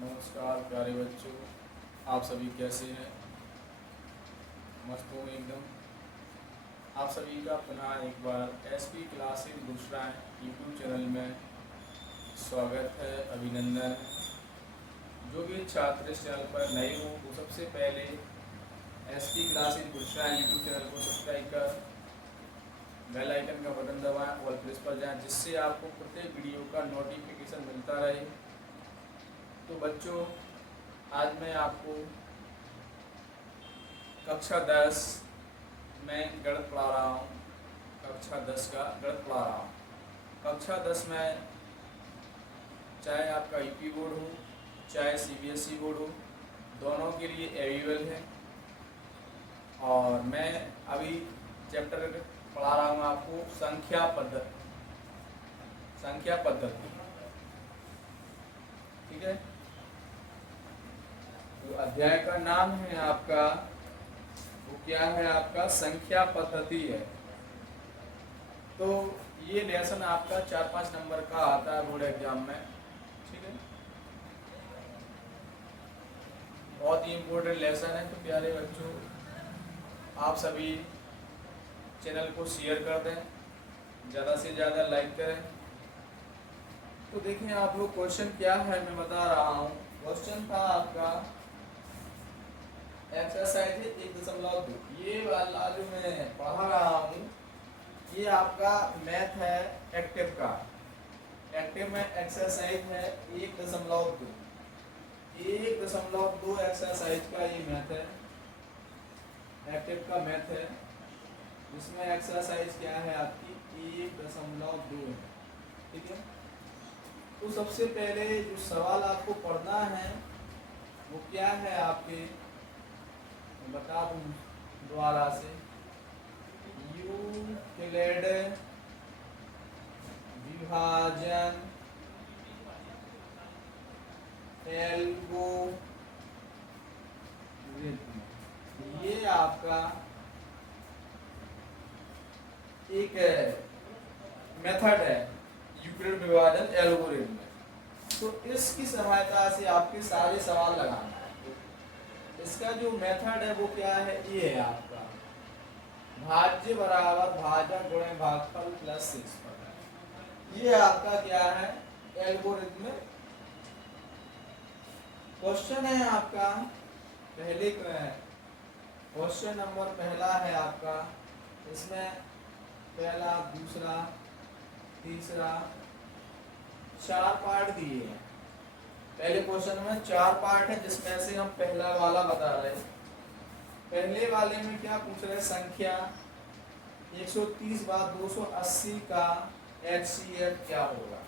नमस्कार प्यारे बच्चों, आप सभी कैसे हैं? मस्त हो एकदम। आप सभी का पुनः एक बार एसपी क्लासेस दूसरा यूट्यूब चैनल में स्वागत है, अभिनंदन है। जो भी छात्र इस चैनल पर नए हों वो सबसे पहले एसपी क्लासेस दूसरा यूट्यूब चैनल को सब्सक्राइब कर बेल आइकन का बटन दबाएं और प्रेस पर जाएं, जिससे आपको प्रत्येक वीडियो का नोटिफिकेशन मिलता रहे। तो बच्चों, आज मैं आपको कक्षा 10 में गणित पढ़ा रहा हूँ। कक्षा 10 का गणित पढ़ा रहा हूँ। कक्षा 10 में चाहे आपका यूपी बोर्ड हो चाहे सीबीएसई बोर्ड हो, दोनों के लिए एवेलेबल है। और मैं अभी चैप्टर पढ़ा रहा हूँ आपको संख्या पद्धति। ठीक है, तो अध्याय का नाम है आपका, वो क्या है आपका, संख्या पद्धति है। तो ये लेसन आपका 4-5 नंबर का आता है बोर्ड एग्जाम में। ठीक है, बहुत ही इम्पोर्टेंट लेसन है। तो प्यारे बच्चों, आप सभी चैनल को शेयर कर दें, ज़्यादा से ज़्यादा लाइक करें। तो देखें आप लोग, क्वेश्चन क्या है मैं बता रहा हूँ। क्वेश्चन था आपका एक्सरसाइज 1.2। ये वाला जो मैं पढ़ा रहा हूँ ये आपका मैथ है एक्टिव का। एक्टिव में एक्सरसाइज है 1.2। 1.2 एक्सरसाइज का ये मैथ है, एक्टिव का मैथ है, जिसमें एक्सरसाइज क्या है आपकी 1.2 है। ठीक है, तो सबसे पहले जो सवाल आपको पढ़ना है वो क्या है आपके, बता दूं द्वारा से, यूक्लिड विभाजन एल्गोरिथम। ये आपका एक मेथड है यूक्लिड विभाजन एल्गोरिथम में। तो इसकी सहायता से आपके सारे सवाल लगाना है। इसका जो मेथड है वो क्या है, ये है आपका भाज्य बराबर भाजक गुणे भागफल प्लस शेषफल। ये आपका क्या है, एल्गोरिथम में क्वेश्चन है आपका। पहले क्वेश्चन नंबर पहला है आपका, इसमें पहला दूसरा तीसरा 4 पार्ट दिए हैं। पहले क्वेश्चन में 4 पार्ट है, जिसमें से हम पहला वाला बता रहे हैं। पहले वाले में क्या पूछ रहे हैं, संख्या 130 बार 280 का HCF क्या होगा।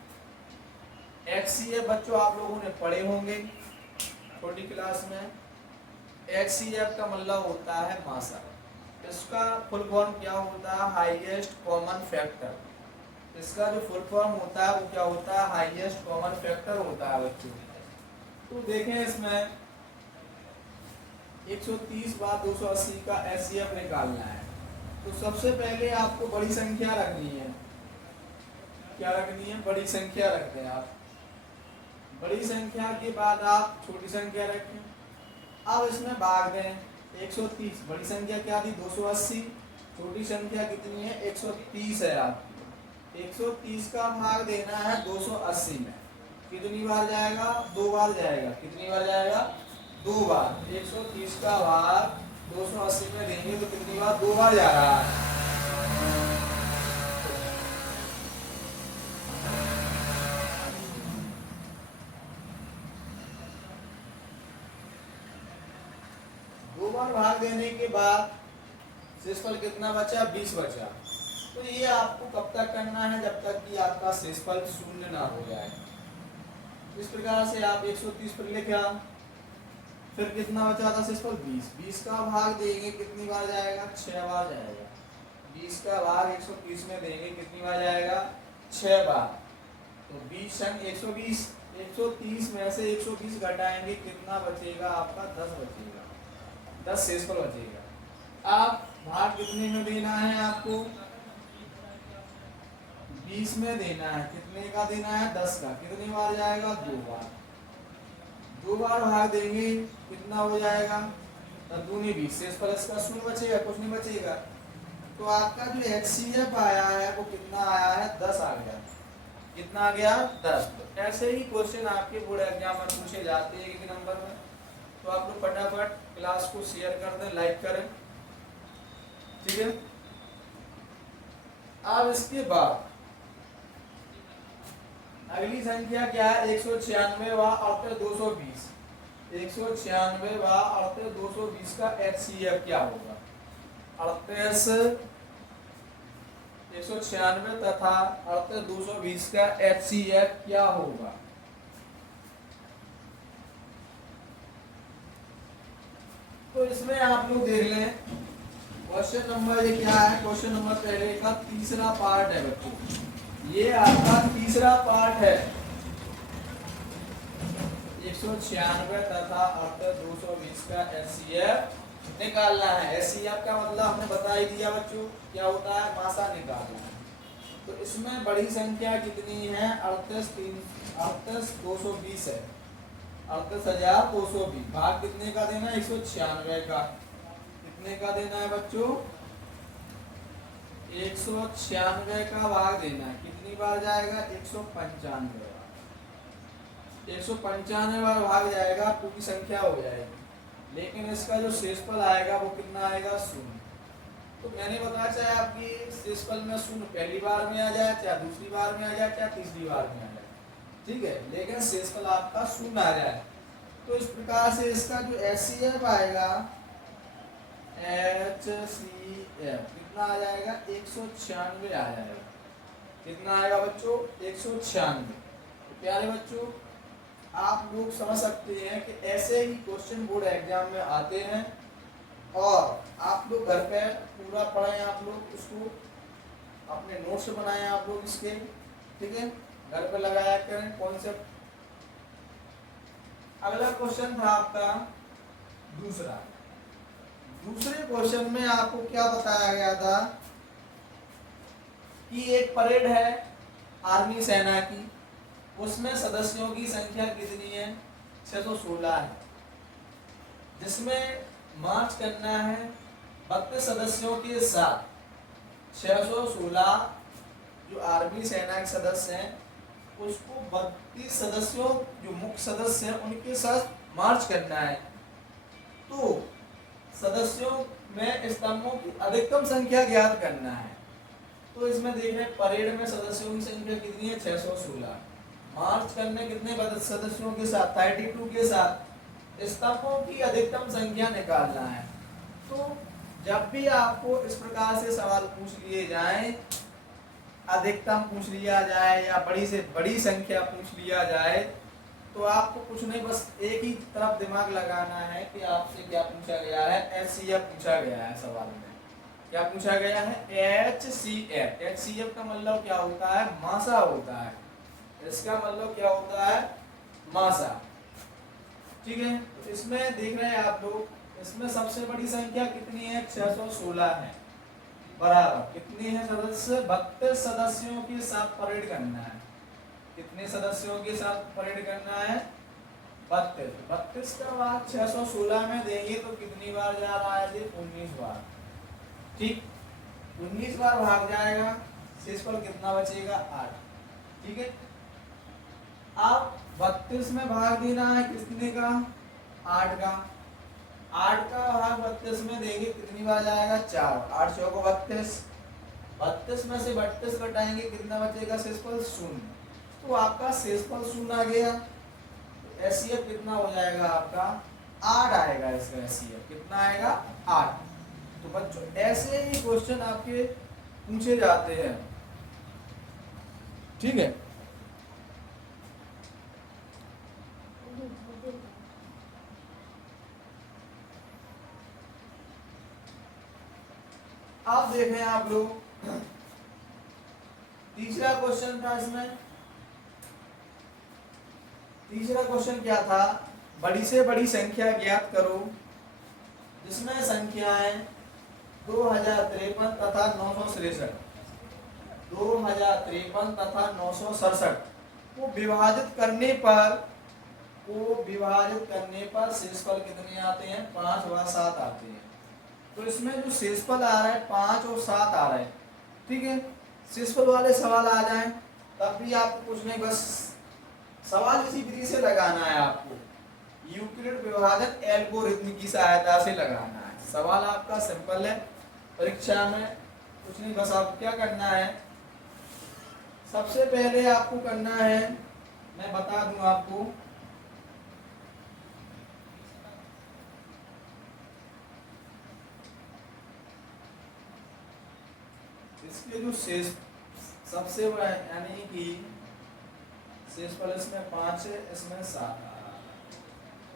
HCF बच्चों आप लोगों ने पढ़े होंगे छोटी क्लास में। HCF का मतलब होता है मासक। इसका फुल फॉर्म क्या होता है, हाईएस्ट कॉमन फैक्टर। इसका जो फुल फॉर्म होता है वो क्या होता है, हाईएस्ट कॉमन फैक्टर होता है बच्चों। तो देखें इसमें 130 बार 280 का HCF निकालना है। तो सबसे पहले आपको बड़ी संख्या रखनी है। क्या रखनी है, बड़ी संख्या रखते हैं आप। बड़ी संख्या के बाद आप छोटी संख्या रखें। अब इसमें भाग दें 130। बड़ी संख्या क्या थी 280, छोटी संख्या कितनी है 130 है आपकी। 130 का भाग देना है 280 में। कितनी बार जाएगा, 2 बार जाएगा। कितनी बार जाएगा, 2 बार। 130 का भाग 280 में देंगे तो कितनी बार, 2 बार जा रहा है। दो बार भाग देने के बाद शेषफल कितना बचा, 20 बचा। तो ये आपको कब तक करना है, जब तक कि आपका शेषफल 0 ना हो जाए। इस प्रकार से आप 130 पर लिखा, फिर कितना बचा था शेषफल 20। 20 का भाग देंगे कितनी बार जाएगा, 6 बार जाएगा। 20 का भाग 130 में देंगे कितनी बार जाएगा, 6 बार। तो 20 संग 120, 130 में से 120 घटाएंगे कितना बचेगा आपका, 10 बचेगा। 10 शेषफल बचेगा। आप भाग कितने में देना है आपको, 20 में देना है। कितने का देना है, 10 का। कितनी बार जाएगा, 2 बार। दो बार भाग देंगे कितना हो जाएगा, तब दूनी 20, शेषफल इसका शून्य बचेगा, कुछ नहीं बचेगा। तो आपका जो HCF आया है वो कितना आया है, 10 आ गया। कितना आ गया, 10। तो ऐसे ही क्वेश्चन आपके बोर्ड एग्जाम में पूछे जाते हैं एक नंबर में। तो आप लोग फटाफट क्लास को शेयर कर दें, लाइक करें, ठीक है। अब इसके बाद अगली संख्या क्या है, 196 व 220। 196 व 220 का HCF क्या होगा, 196 तथा 220 का HCF क्या होगा। तो इसमें आप लोग देख लें, क्वेश्चन नंबर ये क्या है, क्वेश्चन नंबर पहले का तीसरा पार्ट है बच्चों, ये आपका तीसरा पार्ट है। 196 तथा 220 का HCF निकालना है। HCF का मतलब हमने बता ही दिया बच्चों, क्या होता है, मासा निकालना है। तो इसमें बड़ी संख्या कितनी है, 220 है, 38,220। भाग कितने का देना है, 196 का। कितने का देना है बच्चों, 196 का भाग देना है। कितनी बार जाएगा, 195 बार। 195 बार भाग जाएगा, पूरी संख्या हो जाएगी, लेकिन इसका जो शेषफल आएगा वो कितना आएगा, शून्य। तो मैंने बताया चाहे आपकी शेषफल में शून्य पहली बार में आ जाए, चाहे दूसरी बार में आ जाए, चाहे तीसरी बार में आ जाए, ठीक है, लेकिन शेषफल आपका शून्य आ जाए। तो इस प्रकार से इसका जो HCF आएगा, HCF कितना आ जाएगा, 196 आ जाएगा। कितना आएगा बच्चों, 196। तो प्यारे बच्चों, आप लोग समझ सकते हैं कि ऐसे ही क्वेश्चन बोर्ड एग्जाम में आते हैं, और आप लोग घर पे पूरा पढ़ें, आप लोग उसको अपने नोट्स बनाएं आप लोग इसके, ठीक है, घर पे लगाया करें कॉन्सेप्ट। अगला क्वेश्चन था आपका दूसरा। दूसरे क्वेश्चन में आपको क्या बताया गया था कि एक परेड है आर्मी सेना की, उसमें सदस्यों की संख्या कितनी है, 616 है, जिसमें मार्च करना है 32 सदस्यों के साथ। 616 जो आर्मी सेना के सदस्य हैं, उसको 32 सदस्यों जो मुख्य सदस्य हैं उनके साथ मार्च करना है। तो सदस्यों में स्तंभों की अधिकतम संख्या ज्ञात करना है। तो इसमें देख रहे हैं परेड में सदस्यों की संख्या कितनी है, 616। मार्च करने कितने सदस्यों के साथ, 32 के साथ। स्तंभों की अधिकतम संख्या निकालना है। तो जब भी आपको इस प्रकार से सवाल पूछ लिए जाएं, अधिकतम पूछ लिया जाए या बड़ी से बड़ी संख्या पूछ लिया जाए, तो आपको कुछ नहीं, बस एक ही तरफ दिमाग लगाना है कि आपसे क्या पूछा गया है, HCF पूछा गया है सवाल में। क्या पूछा गया है, HCF। HCF का मतलब क्या होता है, मासा होता है। इसका मतलब क्या होता है, मासा, ठीक है। तो इसमें देख रहे हैं आप लोग, इसमें सबसे बड़ी संख्या कितनी है, 616 है, बराबर कितनी है सदस्य, 32 सदस्यों के साथ परेड करना है। कितने सदस्यों के साथ परेड करना है, 32। 32 का भाग 616 में देंगे तो कितनी बार जा रहा है, 19 बार, ठीक, 19 बार भाग जाएगा, शेषफल कितना बचेगा, 8, ठीक है। अब 32 में भाग देना है कितने का, 8 का। 8 का भाग 32 में देंगे कितनी बार जाएगा, 4। 8 चौको 32, 32 में से 32 घटाएंगे कितना बचेगा, शेषफल 0। तो आपका शेषफल 0 आ गया। HCF कितना हो जाएगा आपका, 8 आएगा। इसका HCF कितना आएगा, 8। तो बच्चों ऐसे ही क्वेश्चन आपके पूछे जाते हैं, ठीक है। आप देखें आप लोग, तीसरा क्वेश्चन था इसमें। तीसरा क्वेश्चन क्या था, बड़ी से बड़ी संख्या ज्ञात करो जिसमें संख्याएं 2053 तथा 967, 2053 तथा 967 को विभाजित करने पर को विभाजित करने पर शेषफल कितने आते हैं? 5 व 7 आते हैं। तो इसमें जो शेषफल आ रहा है 5 और 7 आ रहा है, ठीक है। शेषफल वाले सवाल आ जाएं तब भी आपको कुछ नहीं, बस सवाल इसी विधि से लगाना है, आपको यूक्लिड विभाजन एल्गोरिथम की सहायता से लगाना है। सवाल आपका सिंपल है, परीक्षा में कुछ नहीं, बस आपको क्या करना है, सबसे पहले आपको करना है, मैं बता दूं आपको, इसके जो शेष सबसे बड़ा यानी कि शेषफल इसमें 5 है, इसमें 7 आ रहा है।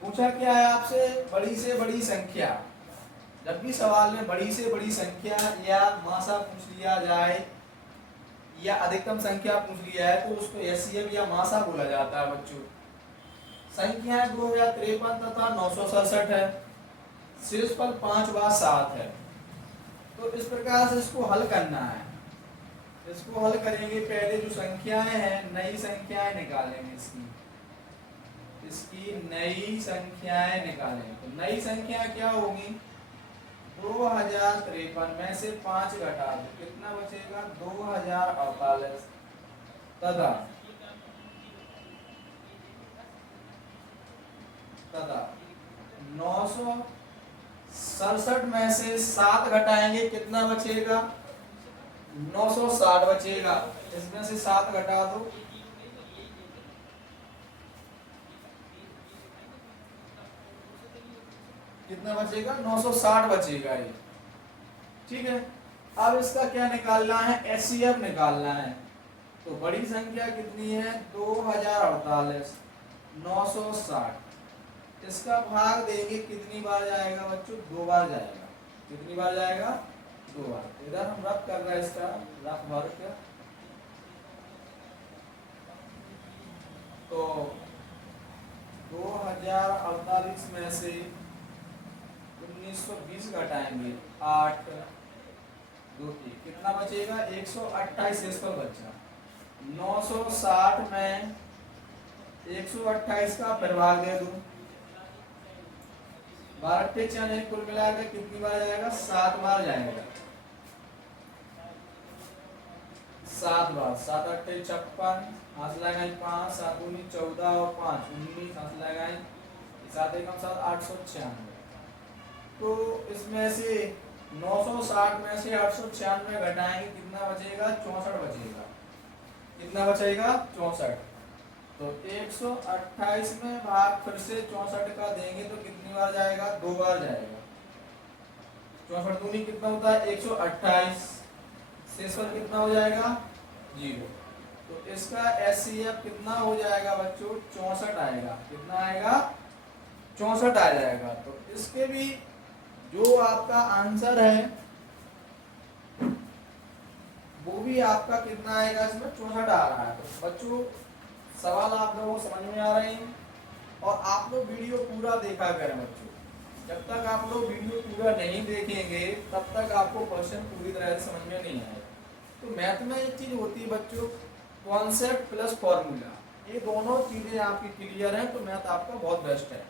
पूछा क्या है आपसे? बड़ी से बड़ी संख्या। जब भी सवाल में बड़ी से बड़ी संख्या या मासा पूछ लिया जाए या अधिकतम संख्या पूछ लिया है तो उसको एचसीएफ या मासा बोला जाता है बच्चों। संख्याएं 2053 तथा 967 है, शेषफल 5 व 7 है। तो इस प्रकार से इसको हल करना है। इसको हल करेंगे, पहले जो संख्याएं हैं नई संख्याएं निकालेंगे, इसकी नई संख्याएं निकालेंगे। तो नई संख्या क्या होगी? 2053 में से 5 घटा दो, कितना बचेगा? 2048 तथा 967 में से 7 घटाएंगे, कितना बचेगा? 960 बचेगा। इसमें से 7 घटा दो, कितना बचेगा? 960 बचेगा ये, ठीक है। अब इसका क्या निकालना है? एचसीएफ निकालना है। तो बड़ी संख्या कितनी है? 2048, 960, इसका भाग देंगे, कितनी बार जाएगा बच्चों? 2 बार जाएगा। कितनी बार जाएगा? 2 बार। इधर हम रफ कर रहे हैं, इसका रफ वर्क। तो 2048 में से 1920 घटाएंगे, 8 2 3, कितना बचेगा? 128 शेषफल बचा। 960 में 128 का प्रभाग दे दूं, 12 यानी कुल मिलाकर कितनी बार जाएगा? 7 बार जाएगा। 7 बार, 7 8 56, हाथ लगाए 5, 7 दूनी 14 और 5 19, हाथ लगाए 7 एकम 7, 896। तो इसमें से 960 में से 896 घटाएंगे, कितना बचेगा? 64 बचेगा। कितना बचेगा? 64। तो 128 में भाग फिर से 64 का देंगे तो कितनी बार जाएगा? 2 बार जाएगा। 64 दूनी कितना होता है? 128। शेषफल कितना हो जाएगा? 0। तो इसका एचसीएफ कितना हो जाएगा बच्चों? 64 आएगा। कितना आएगा? 64 आ जाएगा। तो इसके भी जो आपका आंसर है वो भी आपका कितना आएगा? इसमें 64 आ रहा है। तो बच्चों सवाल आप लोगों को समझ में आ रहे हैं, और आप लोग वीडियो पूरा देखा करें बच्चों। जब तक आप लोग वीडियो पूरा नहीं देखेंगे तब तक आपको क्वेश्चन पूरी तरह से समझ में नहीं आएगा। तो मैथ में एक चीज होती है बच्चों, कॉन्सेप्ट प्लस फॉर्मूला, ये दोनों चीजें आपकी क्लियर हैं तो मैथ आपका बहुत बेस्ट है।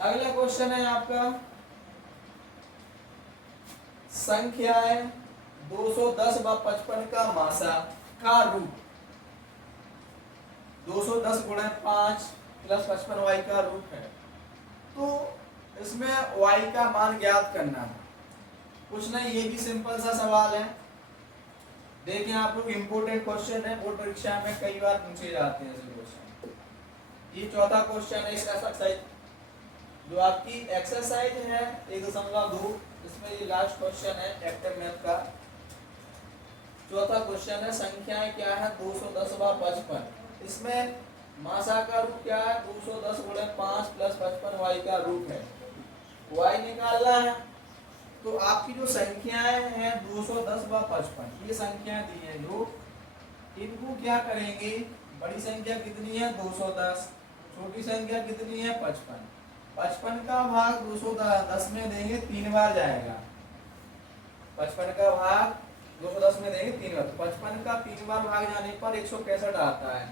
अगला क्वेश्चन है आपका, संख्याएं 210 व 55 का मासा का रूट। 210 गुणे 5 प्लस 55 वाई का रूट है। तो इसमें वाई का मान ज्ञात करना है। कुछ नहीं, ये भी सिंपल सा सवाल है। देखिए आप लोग, इंपोर्टेंट क्वेश्चन है, बोर्ड परीक्षा में कई बार पूछे जाते हैं ऐसे क्वेश्चन। ये चौथा क्वेश्चन है इस एक्सरसाइज, जो आपकी एक्सरसाइज है 1.2, इसमें ये लास्ट क्वेश्चन है एक्टिव मैथ का। चौथा क्वेश्चन है, संख्याएं क्या है? 210 व 55। इसमें मासा का रूट क्या है? 210 गुणे 5 प्लस 55 वाई का रूट है। वाई निकालना है। तो आपकी जो संख्याएं हैं 210 व 55, ये संख्याएं दी है जो, इनको क्या करेंगे? बड़ी संख्या कितनी है? 210। छोटी संख्या कितनी है? 55। 55 का भाग 210 में देंगे 3 बार जाएगा। 55 का भाग 210 में देंगे 3 बार। तो 55 का 3 बार भाग जाने पर 165 आता है।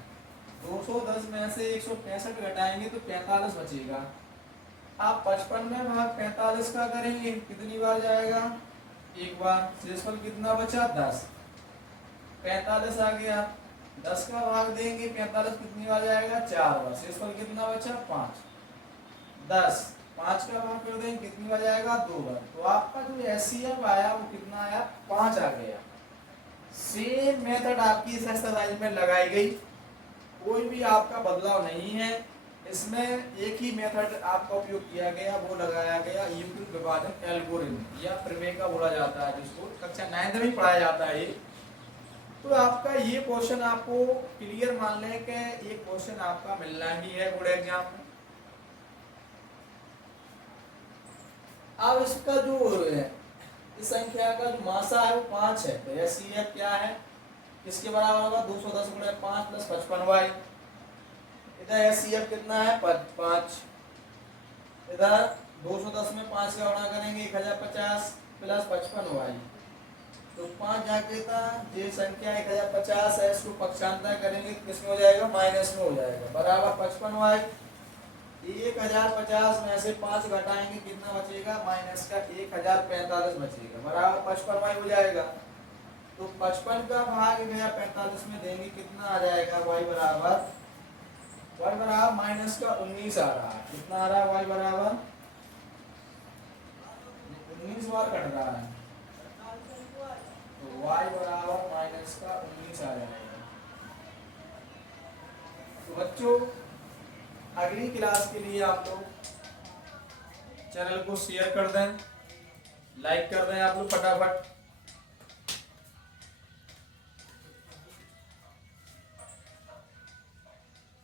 210 में से 165 घटाएंगे तो 45 बचेगा। आप 55 में भाग 45 का करेंगे कितनी बार जाएगा, एक बार। शेषफल कितना बचा, 10। 45 आ गया, 10 का भाग देंगे 45 कितनी बार जाएगा, 4 बार। शेषफल कितना बचा, 5। 10 5 का भाग कर देंगे कितनी बार जाएगा, 2 बार। तो आपका जो एचसीएफ आया वो कितना आया, 5 आ गया। सेम मेथड आपकी इस एक्सरसाइज में लगाई गई, कोई भी आपका बदलाव नहीं है। इसमें एक ही मेथड आपका उपयोग किया गया, वो लगाया गया यूक्लिड विभाजन एल्गोरिथम या प्रमेय का बोला जाता है, जिसको कक्षा 9 में पढ़ाया जाता है। तो आपका ये क्वेश्चन आपको क्लियर मान लें कि ये क्वेश्चन आपका मिलना ही है बोर्ड एग्जाम में। अब इसका जो इस संख्या का जो मासा है वो 5 है, तो एचसीएफ क्या है, किसके बराबर होगा, 210 गुणे 5 प्लस 55y। इधर एचसीएफ कितना है, 5। इधर 210 में 5 का गुणा करेंगे 1050 प्लस 55y। तो 5 जाके था, ये संख्या 1050 है, इसको पक्षांतर करेंगे तो किसमें हो जाएगा, माइनस में हो जाएगा, बराबर 55y। 1050 में से 5 घटाएंगे कितना बचेगा, माइनस का 1045 बचेगा, बराबर 55y हो जाएगा। तो 55 का भाग 1045 में देंगे कितना आ जाएगा, y बराबर माइनस का 19 आ रहा है। कितना आ रहा है, y बराबर 19 बार कट रहा है, तो y बराबर माइनस का 19 आ जाएगा। तो बच्चों अगली क्लास के लिए आप लोग चैनल को शेयर कर दें, लाइक कर दें आप लोग फटाफट।